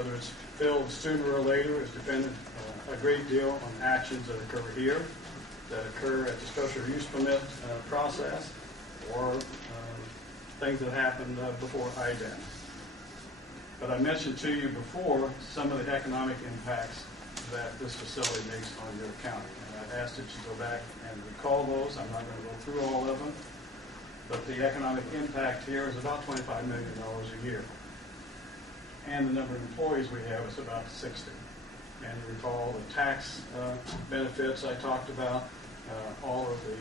whether it's filled sooner or later, is dependent a great deal on actions that occur here, that occur at the special use permit process, or things that happened before IDEM. But I mentioned to you before some of the economic impacts that this facility makes on your county. And I've asked that you go back and recall those. I'm not going to go through all of them. But the economic impact here is about $25 million a year. And the number of employees we have is about 60. And you recall the tax benefits I talked about, all of the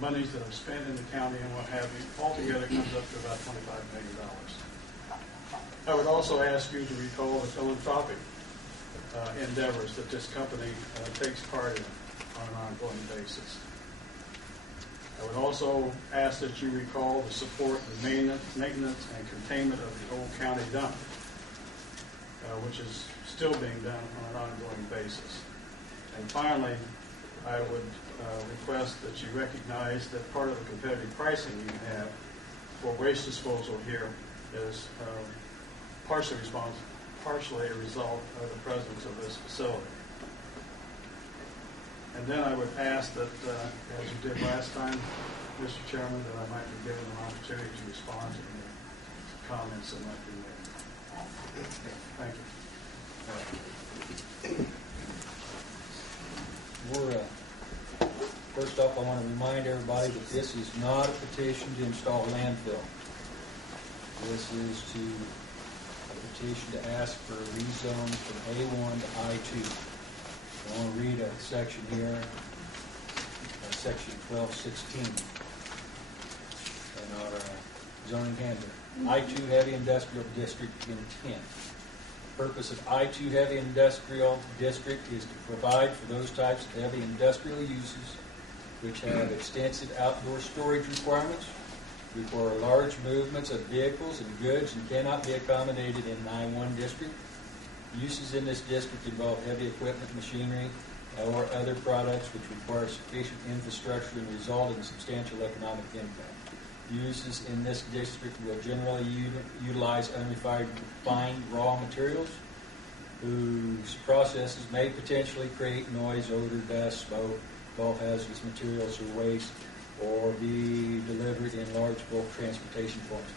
monies that are spent in the county and what have you, altogether comes up to about $25 million. I would also ask you to recall the philanthropic endeavors that this company takes part in on an ongoing basis. I would also ask that you recall the support, the maintenance, and containment of the old county dump, which is still being done on an ongoing basis. And finally, I would request that you recognize that part of the competitive pricing you have for waste disposal here is partially a result of the presence of this facility. And then I would ask that, as you did last time, Mr. Chairman, that I might be given an opportunity to respond to any comments that might be made. Thank you. First off, I want to remind everybody that this is not a petition to install a landfill. This is a petition to ask for a rezone from A1 to I2. I want to read a section here, section 1216 in our zoning handbook. I2 Heavy Industrial District intent. The purpose of I2 Heavy Industrial District is to provide for those types of heavy industrial uses which have extensive outdoor storage requirements, require large movements of vehicles and goods, and cannot be accommodated in I1 district. Uses in this district involve heavy equipment, machinery, or other products which require sufficient infrastructure and result in substantial economic impact. Uses in this district will generally utilize unrefined raw materials whose processes may potentially create noise, odor, dust, smoke, all hazardous materials or waste, or be delivered in large bulk transportation forms.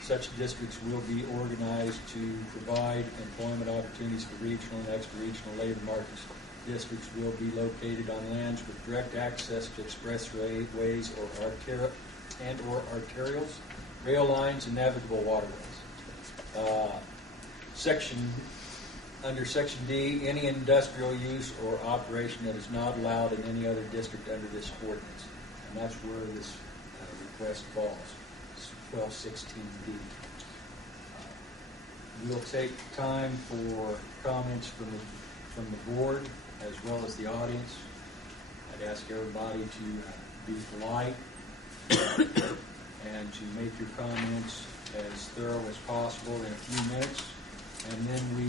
Such districts will be organized to provide employment opportunities for regional and extra-regional labor markets. Districts will be located on lands with direct access to expressways or arterials, rail lines, and navigable waterways. Under Section D, any industrial use or operation that is not allowed in any other district under this ordinance. And that's where this request falls. 1216D. We'll take time for comments from the board as well as the audience. I'd ask everybody to be polite and to make your comments as thorough as possible in a few minutes. And then we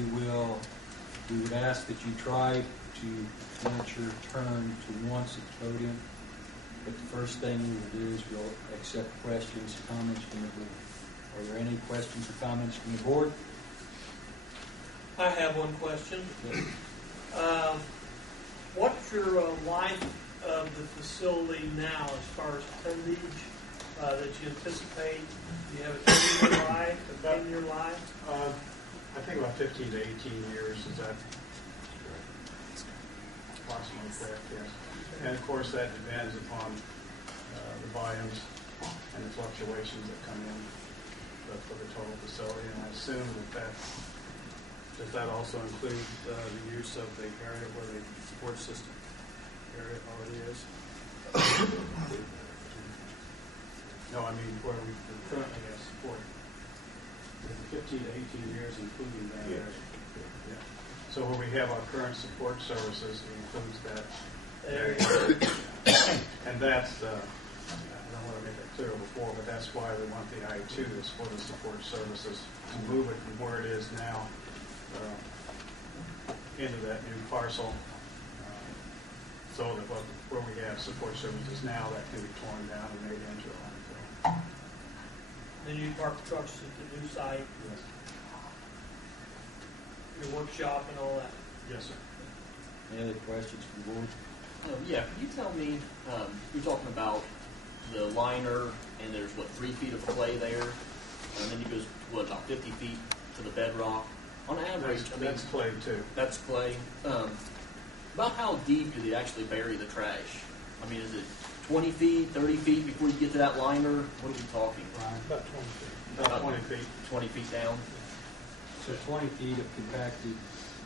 would ask that you try to limit your turn to once at the podium. But the first thing we will do is we'll accept questions and comments from the board. Are there any questions or comments from the board? I have one question. What's your life of the facility now as far as tonnage that you anticipate? Do you have a 10-year life, a 10-year life? I think about 15 to 18 years. Is that approximately correct? Yes. And of course, that depends upon the volumes and the fluctuations that come in for the total facility. And I assume that does that also include the use of the area where the support system area already is? No, I mean where we currently have support. 15 to 18 years, including that area. Yeah. So where we have our current support services, it includes that area. And that's, I don't want to make that clear before, but that's why we want the I-2 is for the support services to move it from where it is now into that new parcel, so that where we have support services now, that can be torn down and made into a landfill. Then you park trucks at the new site. Yes. the workshop and all that. Yes, sir. Any other questions from the board? Yeah, could you tell me, you're talking about the liner, and there's, 3 feet of clay there, and then it goes, about 50 feet to the bedrock? On average, That's clay too. That's clay. About how deep do they actually bury the trash? I mean, is it 20 feet, 30 feet before you get to that liner? What are we talking? About 20 feet. About 20 feet. 20 feet down? So 20 feet of compacted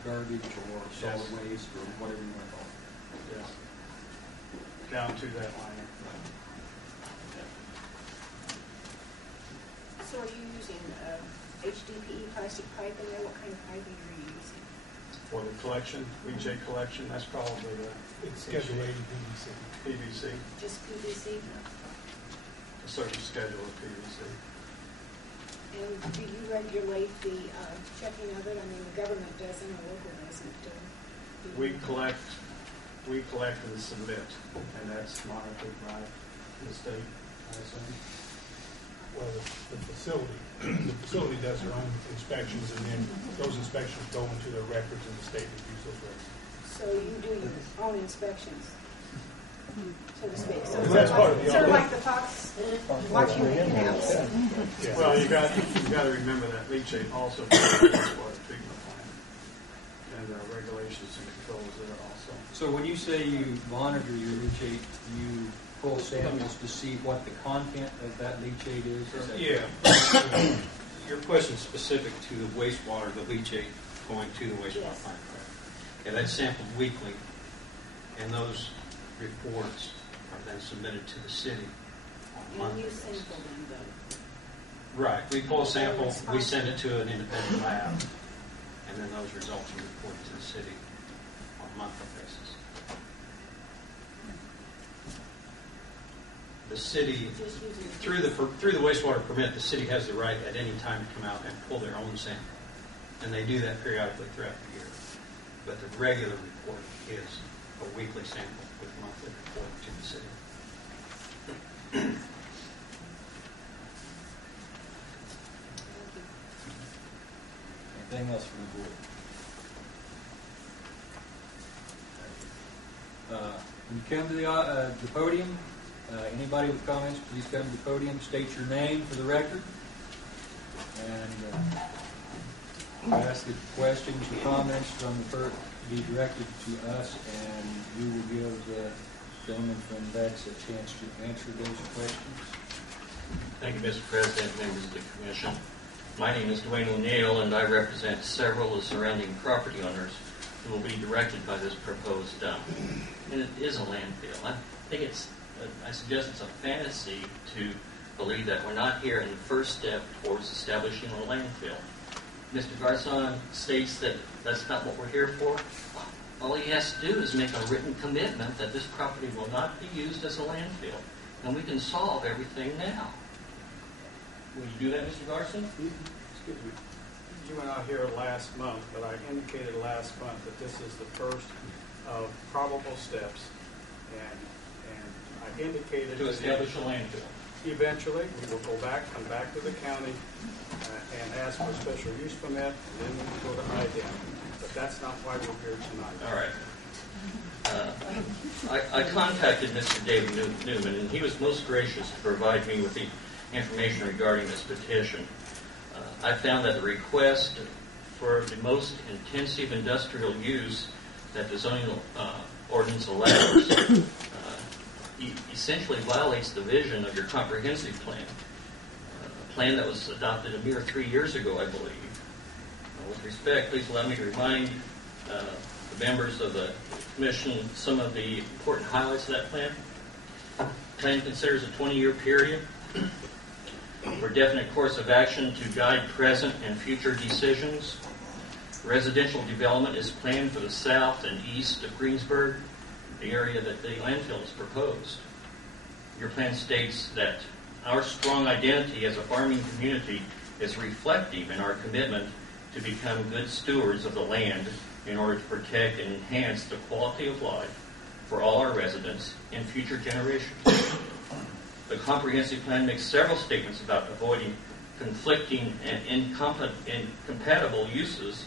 garbage or solid Yes. waste or whatever you want to call it. Yes. Down to that liner. So are you using HDPE plastic pipe in there? What kind of piping are you using? For the collection, leachate collection, that's probably the It's Schedule 80 PVC. PVC, Just PVC? a certain schedule of PVC. And do you regulate the checking of it? I mean, the government doesn't, the local doesn't. Do you? We collect and submit, and that's monitored by the state, I assume. Well, the facility does their own inspections, and then those inspections go into their records, and the state reviews those records. So you do your own inspections, so to speak. So That's part of the sort of audit. like the fox watching the canals. Yeah. Well, you got to remember that leachate also comes from the wastewater treatment plant, and there are regulations and controls there also. So when you say you monitor your leachate, you pull samples to see what the content of that leachate is? Is that- Yeah. Your question is specific to the wastewater, the leachate going to the wastewater Yes. plant. Yeah, that's sampled weekly, and those reports are then submitted to the city on a And monthly you basis. sample them, though. Right. We pull a sample, we send it to an independent lab, and then those results are reported to the city on a monthly basis. The city, Just using through the wastewater permit, the city has the right at any time to come out and pull their own sample, and they do that periodically throughout the year. But the regular report is a weekly sample with a monthly report to the city. Anything else from the board? When you come to the podium, anybody with comments, please come to the podium, state your name for the record, and ask that questions or comments from the clerk be directed to us, and we will give the gentleman from VEX a chance to answer those questions. Thank you, Mr. President, members of the Commission. My name is Dwayne O'Neill, and I represent several of the surrounding property owners who will be directed by this proposed dump. And it is a landfill. I think I suggest it's a fantasy to believe that we're not here in the first step towards establishing a landfill. Mr. Garcon states that that's not what we're here for. All he has to do is make a written commitment that this property will not be used as a landfill, and we can solve everything now. Will you do that, Mr. Garson? Excuse me. You were not here last month, but I indicated last month that this is the first of probable steps, and I indicated To establish a landfill. eventually we will come back to the county and ask for a special use permit, and then we will go to IDEM. But that's not why we're here tonight. All right. I contacted Mr. David Newman, and he was most gracious to provide me with the information regarding this petition. I found that the request for the most intensive industrial use that the zoning ordinance allows essentially violates the vision of your comprehensive plan, a plan that was adopted a mere 3 years ago, I believe. With respect, please allow me to remind the members of the Commission some of the important highlights of that plan. The plan considers a 20-year period for a definite course of action to guide present and future decisions. Residential development is planned for the south and east of Greensburg, the area that the landfill is proposed. Your plan states that our strong identity as a farming community is reflective in our commitment to become good stewards of the land in order to protect and enhance the quality of life for all our residents and future generations. The comprehensive plan makes several statements about avoiding conflicting and incompatible uses